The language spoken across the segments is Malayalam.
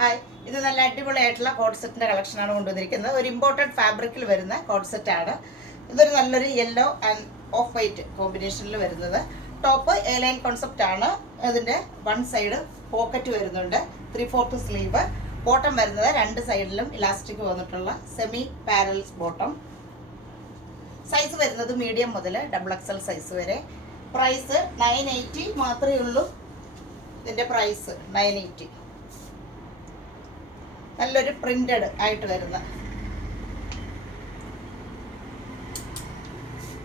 ഹായ്, ഇത് നല്ല അടിപൊളിയായിട്ടുള്ള കോഡ് സെറ്റിൻ്റെ കളക്ഷനാണ് കൊണ്ടുവന്നിരിക്കുന്നത്. ഒരു ഇമ്പോർട്ടഡ് ഫാബ്രിക്കിൽ വരുന്ന കോഡ് സെറ്റാണ്. ഇതൊരു നല്ലൊരു യെല്ലോ ആൻഡ് ഓഫ് വൈറ്റ് കോമ്പിനേഷനിൽ വരുന്നത്. ടോപ്പ് എ ലൈൻ കോൺസെപ്റ്റ് ആണ്. ഇതിൻ്റെ വൺ സൈഡ് പോക്കറ്റ് വരുന്നുണ്ട്, 3/4 സ്ലീവ്. ബോട്ടം വരുന്നത് രണ്ട് സൈഡിലും ഇലാസ്റ്റിക് വന്നിട്ടുള്ള സെമി പാരൽസ് ബോട്ടം. സൈസ് വരുന്നത് മീഡിയം മുതൽ XXL സൈസ് വരെ. പ്രൈസ് 980 മാത്രമേ ഉള്ളൂ. ഇതിൻ്റെ പ്രൈസ് 980. നല്ലൊരു പ്രിന്റഡ് ആയിട്ട് വരുന്ന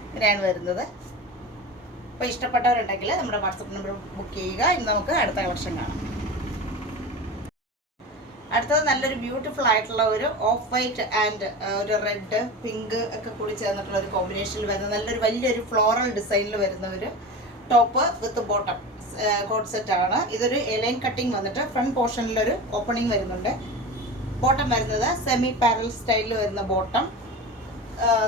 ഇങ്ങനെയാണ് വരുന്നത്. അപ്പോൾ ഇഷ്ടപ്പെട്ടവരുണ്ടെങ്കിൽ നമ്മുടെ വാട്സപ്പ് നമ്പർ ബുക്ക് ചെയ്യുക. ഇന്ന് നമുക്ക് അടുത്ത കളക്ഷൻ കാണാം. അടുത്തത് നല്ലൊരു ബ്യൂട്ടിഫുൾ ആയിട്ടുള്ള ഒരു ഓഫ് വൈറ്റ് ആൻഡ് ഒരു റെഡ് പിങ്ക് ഒക്കെ കൂടി ചേർന്നിട്ടുള്ള ഒരു കോമ്പിനേഷനിൽ വരുന്ന നല്ലൊരു വലിയൊരു ഫ്ലോറൽ ഡിസൈനിൽ വരുന്ന ഒരു ടോപ്പ് വിത്ത് ബോട്ടം കോഡ് സെറ്റ് ആണ്. ഇതൊരു എലൈൻ കട്ടിങ് വന്നിട്ട് ഫ്രണ്ട് പോർഷനിലൊരു ഓപ്പണിംഗ് വരുന്നുണ്ട്. ബോട്ടം വരുന്നത് സെമി പാരൽ സ്റ്റൈലിൽ വരുന്ന ബോട്ടം.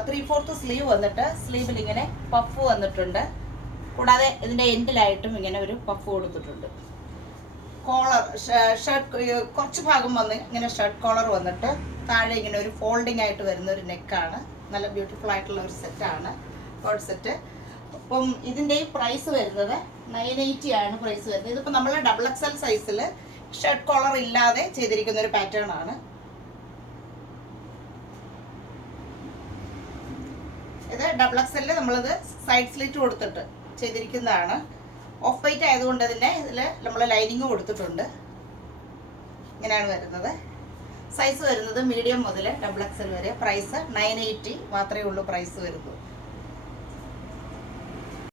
3/4 സ്ലീവ് വന്നിട്ട് സ്ലീവിൽ ഇങ്ങനെ പഫ് വന്നിട്ടുണ്ട്. കൂടാതെ ഇതിൻ്റെ എൻഡിലായിട്ടും ഇങ്ങനെ ഒരു പഫ് കൊടുത്തിട്ടുണ്ട്. കോളർ ഷർട്ട് കുറച്ച് ഭാഗം വന്ന് ഇങ്ങനെ ഷർട്ട് കോളർ വന്നിട്ട് താഴെ ഇങ്ങനെ ഒരു ഫോൾഡിങ് ആയിട്ട് വരുന്ന ഒരു നെക്കാണ്. നല്ല ബ്യൂട്ടിഫുൾ ആയിട്ടുള്ള ഒരു സെറ്റാണ് കോഡ് സെറ്റ്. അപ്പം ഇതിൻ്റെ പ്രൈസ് വരുന്നത് 980 ആണ് പ്രൈസ് വരുന്നത്. ഇതിപ്പോൾ നമ്മൾ XXL സൈസിൽ ഷർട്ട് കോളർ ഇല്ലാതെ ചെയ്തിരിക്കുന്ന ഒരു പാറ്റേൺ ആണ്. ഇത് XXL നമ്മളിത് സൈഡ് സ്ലിറ്റ് കൊടുത്തിട്ട് ചെയ്തിരിക്കുന്നതാണ്. ഓഫ് വൈറ്റ് ആയതുകൊണ്ട് തന്നെ ഇതിൽ നമ്മൾ ലൈനിങ് കൊടുത്തിട്ടുണ്ട്. ഇങ്ങനെയാണ് വരുന്നത്. സൈസ് വരുന്നത് മീഡിയം മുതൽ XXL വരെ. പ്രൈസ് 980 മാത്രമേ ഉള്ളൂ പ്രൈസ് വരുന്നത്.